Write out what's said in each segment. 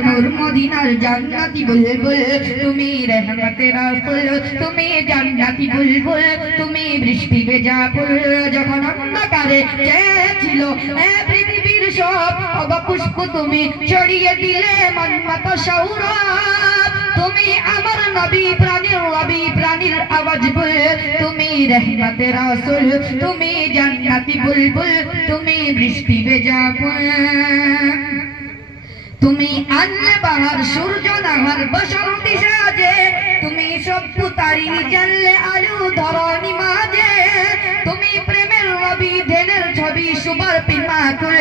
নূর মদিনার জান্নাতি বুলবুল তুমি রহমতে রাসূল তুমি জান্নাতি বুলবুল তুমি বৃষ্টি ভেজা ফুল যখন অন্ধকারে চেয়েছিল এ পৃথিবীর সব অবপুষ্প তুমি ছড়িয়ে দিলে মনমত সৌরভ তুমি আমার নবী প্রাণীর আওয়াজ বল তুমি রহমতে রাসূল তুমি জান্নাতি বুলবুল তুমি বৃষ্টি ভেজা ফুল তুমি আনলে বাহার সূর্য নাহার বসন্তি সাজে তুমি সব পুতারি জানলে আলু ধরনি মাঝে তুমি প্রেমের রবি ধ্যানের ছবি সুবার পিমাকুল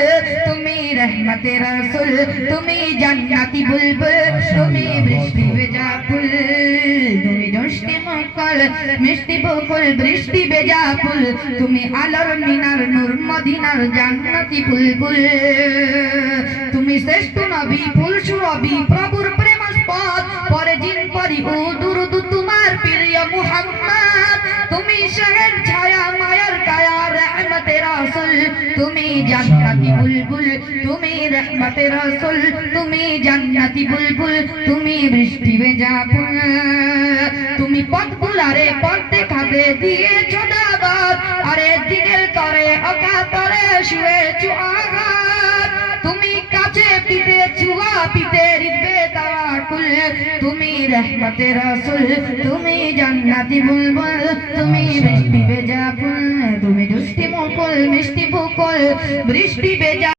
তুমি রহমতে রাসূল তুমি জান্নাতি বুলবুল তুমি বৃষ্টি ভেজা ফুল তুমি মিষ্টি বকুল বৃষ্টি ভেজা ফুল তুমি আলোর মিনার নূর মদিনার জান্নাতি বুলবুল তুমি শ্রেষ্ঠ নবী ফুল সুরবি প্রভুর প্রেমাস্পদ পরে জিন পরি ও দুরুদ তোমার প্রিয় মুহাম্মদ তুমি শহর ছায়া মায়ার কায়া রহমতে রাসূল তুমি জান্নাতি বুলবুল তুমি রহমতে রাসূল তুমি জান্নাতি বুলবুল তুমি বৃষ্টি ভেজা ফুল তুমি পথগুলারে পথ দেখাতে দিয়েছো দাবাত আরে দিনের তরে অকাতরে শুয়েছো আঘাত তুমি কাছে পিতে চুয়া পিতে রিবে তাকুল তুমি রহমতে রাসূল তুমি জান্নাতি বুলবুল তুমি বৃষ্টি ভেজা ফুল তুমি দুষ্টি মুকুল মিষ্টি বকুল বৃষ্টি ভেজা